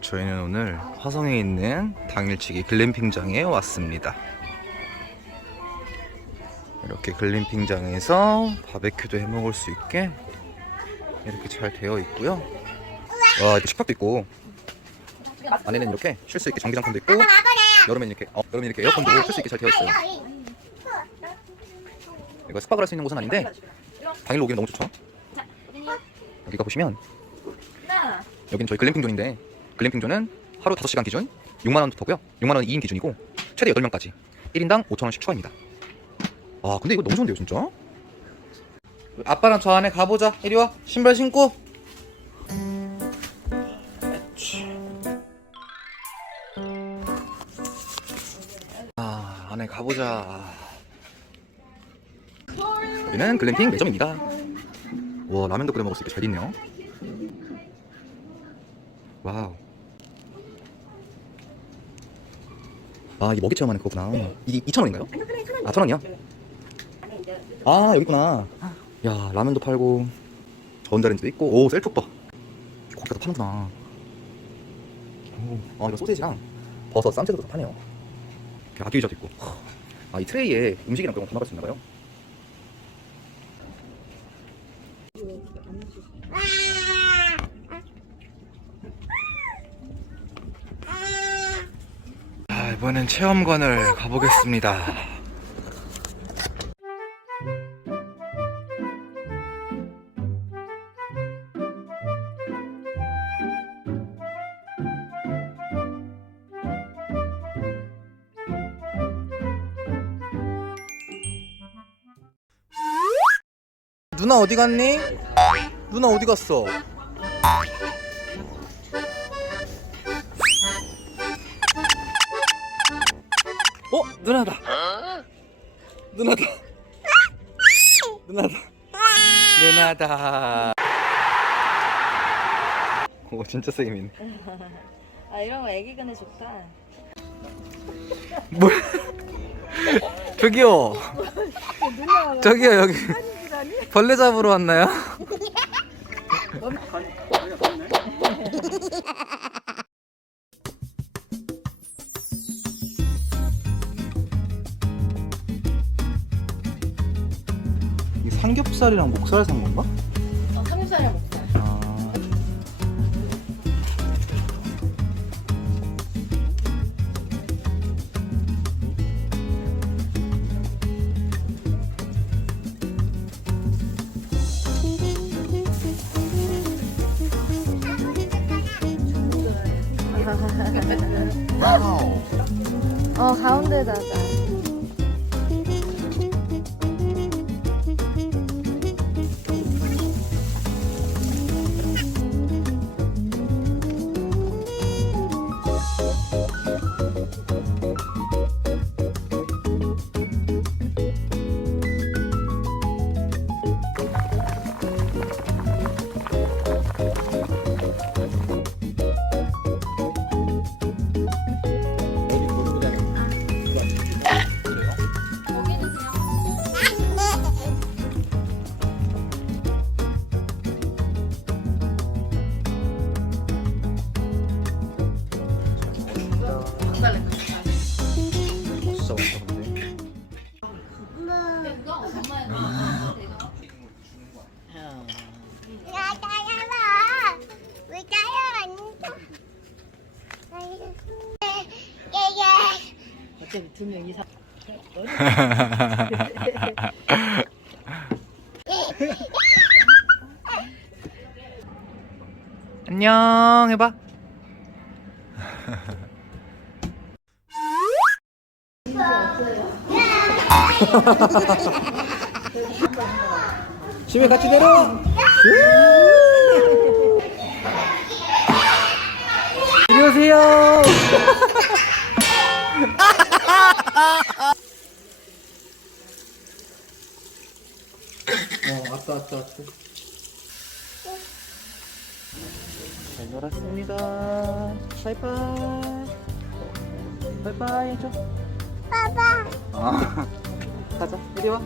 저희는 오늘 화성에 있는 당일치기 글램핑장에 왔습니다. 이렇게 글램핑장에서 바베큐도 해 먹을 수 있게 이렇게 잘 되어 있고요. 와, 이렇게 식탁도 있고 안에는 이렇게 쉴 수 있게 전기장판도 있고 여름에는 이렇게 에어컨도 쉴 수 있게 잘 되어 있어요. 이거 숙박을 할 수 있는 곳은 아닌데 당일로 오기는 너무 좋죠. 여기가 보시면 여기는 저희 글램핑존인데 글램핑존은 하루 5시간 기준 6만원부터고요 6만원 2인 기준이고 최대 8명까지 1인당 5,000원씩 추가입니다. 아 근데 이거 너무 좋은데요 진짜. 아빠랑 저 안에 가보자. 이리 와. 신발 신고. 아 안에 가보자. 여기는 글램핑 매점입니다. 와 라면도 끓여 먹을 수 있게 잘 있네요. 와우. 아 이게 먹이 체험하는 그거구나. 이게 2,000원인가요? 아 1,000원이요? 아 여기 있구나. 야 라면도 팔고 전자레인지도 있고 오 셀프바 거기다 파는구나. 아 이거 소세지랑 버섯 쌈채도 파네요. 아기의자도 있고. 아 이 트레이에 음식이랑 그런 거 담아갈 수 있나봐요. 자 이번엔 체험관을 가보겠습니다. 누나 어디 갔니? 누나 어디 갔어? 누나다. 누나다. 누나다. 누나다. 오 진짜 세게 미네. 아 이런 거 애기 근데 좋다. 뭐? 저기요. 저기요 여기 벌레 잡으러 왔나요? 이 삼겹살이랑 목살 산 건가? 삼겹살이랑 목살. 와우. 가운데다가. 진짜 맛있다 근데. 어차피 2명 이상. 안녕 해봐. 집에 같이 내려와. 이리 오세요. 왔다. 잘 놀았습니다. 바이바이. 바이바이 해줘. 바이바이. 가자, 이리 와.